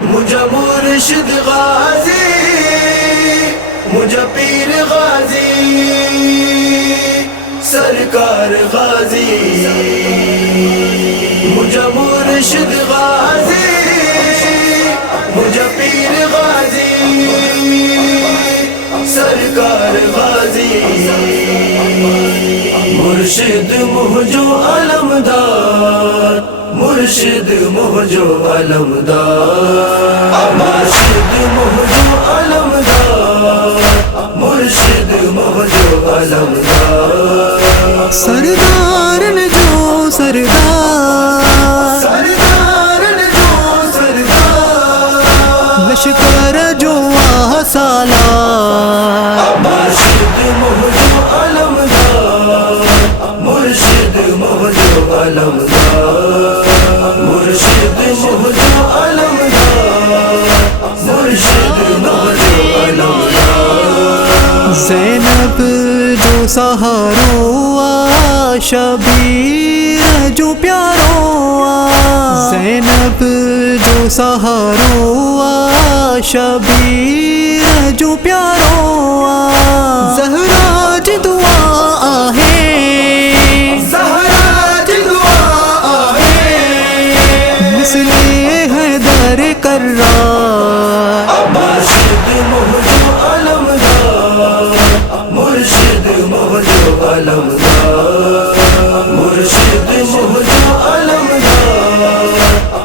مجھے مرشد غازی، مجھے پیر غازی، سرکار غازی، مجھے مرشد غازی، مجھے پیر غازی، سرکار غازی، مرشد مہجو علمدار، مرشد مہجو علمدار، مرشد مہجو علمدار، مرشد مہجو علمدار، سردار نے جو سردار، سردار نے جو سردار، لشکر جو سالار، مرشد مہجو علمدار، مرشد مہجو علمدار، مرشد مہجو علمدار، مرشد مہجو علمدار، زینب جو سہارو شبیر جو پیارو، زینب جو سہارو شبیر جو پیارو، زہرا جی دعا ہے، زہرا جی دعا ہے، مثل حیدر کرار، مرشد مہجو علمدار، مرشد مہجو علمدار، مرشد مہجو علمدار،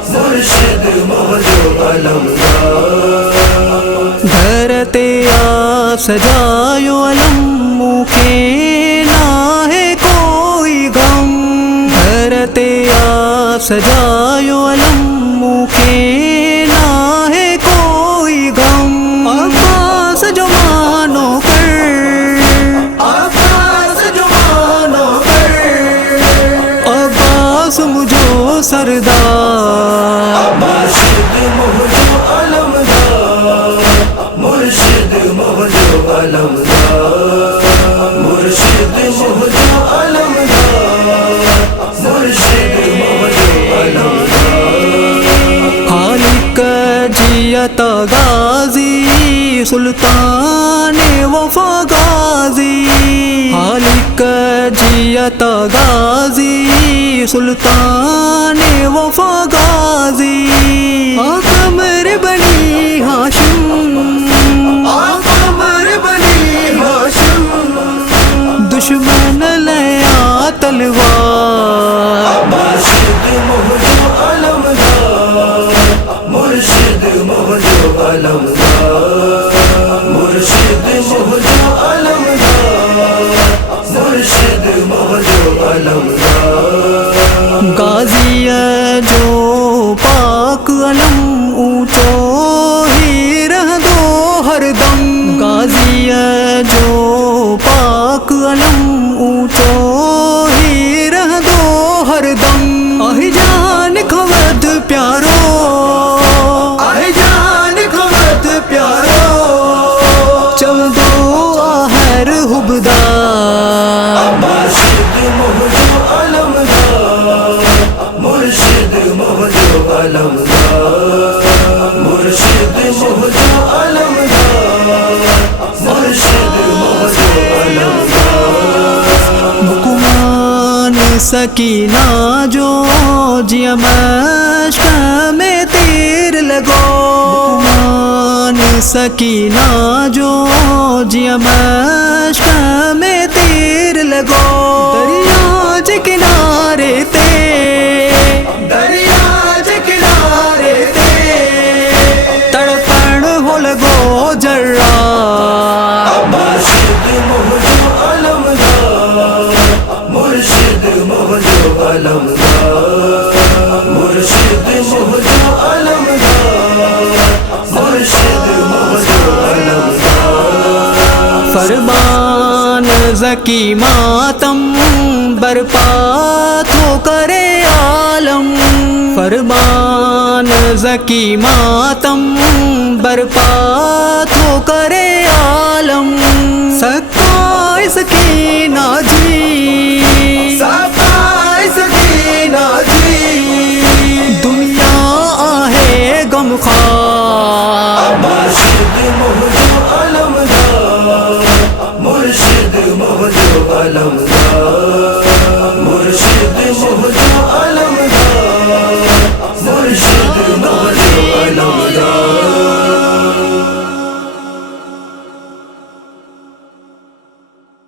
مرشد مہجو علمدار، دھرتے آ سجایو علم کے نہ ہے کوئی غم، دھرتے آ سجایو علم کے نہ ہے کوئی غم، عباس جو مانو کر، عباس جو مانو کر، عباس مجھو سردار، مرشد مہجو علمدار، مرشد مہجو علمدار، مرشد مہجو علمدار، مرشد مہجو علمدار، خالق جیت غازی سلطان وفا غازی، خالق جیت غازی سلطان وفا غازی، قمر بنی ہاشم، قمر بنی ہاشم، دشمن لیا تلوار، مرشد مہجو علمدار، مرشد مہجو علمدار، مرشد مہجو علمدار، مرشد مہجو علمدار، غازی جو پاک علم اونچو ہی رہ دو ہر دم، غازی جو پاک علم اونچو ہی رہ دو ہر دم، آہ جان کھود پیارو، آہ جان کھوت پیارو، چل دو آہر حبدار، مرشد مہجو علمدار، مرشد مہجو علمدار، مرشد مہجو علمدار، مرشد مہجو علمدار، حکمان سکینہ جو جیا مشق میں تیر لگو، حکمان سکینہ جو جیا مشق میں تیر لگو، دریا کے کنارے تے، دریا کے کنارے تے، تڑپن ہو لگو جرا، مرشد مہجو علمدار، مرشد مہجو علمدار، مرشد مہجو علمدار، مرشد مہجو علمدار، فرمان زکی ماتم برپا تو کرے عالم، فرمان زکی ماتم برپا تو کرے عالم، ستائیس کی ناجی، ستائیس کی ناجی، دنیا آہے غم خار، علمدار